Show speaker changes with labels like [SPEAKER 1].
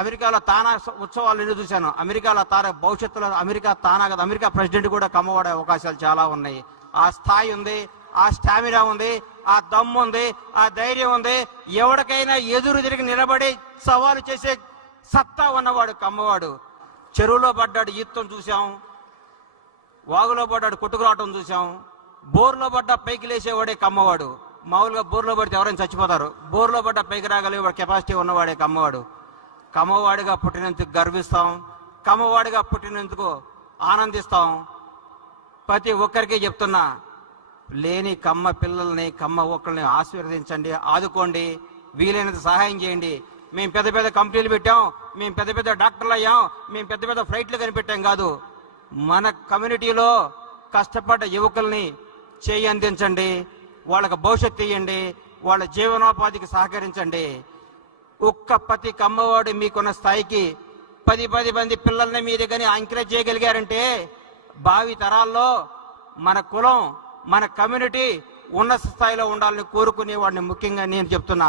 [SPEAKER 1] అమెరికాలో తానా ఉత్సవాలు ఎన్ని చూశాను. అమెరికాలో తాన భవిష్యత్తులో అమెరికా తానా కదా అమెరికా ప్రెసిడెంట్ కూడా కమ్మవాడే అవకాశాలు చాలా ఉన్నాయి. ఆ స్థాయి ఉంది ఆ స్టామినా ఉంది ఆ దమ్ము ఉంది ఆ ధైర్యం ఉంది. ఎవరికైనా ఎదురు తిరిగి నిలబడి సవాలు చేసే సత్తా ఉన్నవాడు కమ్మవాడు. చెరువులో పడ్డాడు ఈత్తం చూసాం వాగులో పడ్డాడు కొట్టుకురావటం చూసాం బోర్లో పడ్డ పైకి లేచేవాడే కమ్మవాడు. మామూలుగా బోర్లో పడితే ఎవరైనా చచ్చిపోతారు. బోర్లో పడ్డ పైకి రాగలిగే కెపాసిటీ ఉన్నవాడే కమ్మవాడు. కమ్మవాడిగా పుట్టినందుకు గర్విస్తాం కమ్మవాడిగా పుట్టినందుకు ఆనందిస్తాం. ప్రతి ఒక్కరికి చెప్తున్నా లేని కమ్మ పిల్లల్ని కమ్మ ఒక్కల్ని ఆశీర్వదించండి ఆదుకోండి వీలైనంత సహాయం చేయండి. మేము పెద్ద పెద్ద కంపెనీలు పెట్టాం మేము పెద్ద పెద్ద డాక్టర్లు అయ్యాం మేము పెద్ద పెద్ద ఫ్లైట్లు కనిపెట్టాం కాదు. మన కమ్యూనిటీలో కష్టపడ్డ యువకుల్ని చేయి అందించండి వాళ్ళకి భవిష్యత్తు ఇవ్వండి వాళ్ళ జీవనోపాధికి సహకరించండి. ఒక్క ప్రతి కమ్మవాడు మీకున్న స్థాయికి పది పది మంది పిల్లల్ని మీరు కానీ ఎంకరేజ్ చేయగలిగారంటే భావి తరాల్లో మన కులం మన కమ్యూనిటీ ఉన్నత స్థాయిలో ఉండాలని కోరుకునే వాడిని ముఖ్యంగా నేను చెప్తున్నా.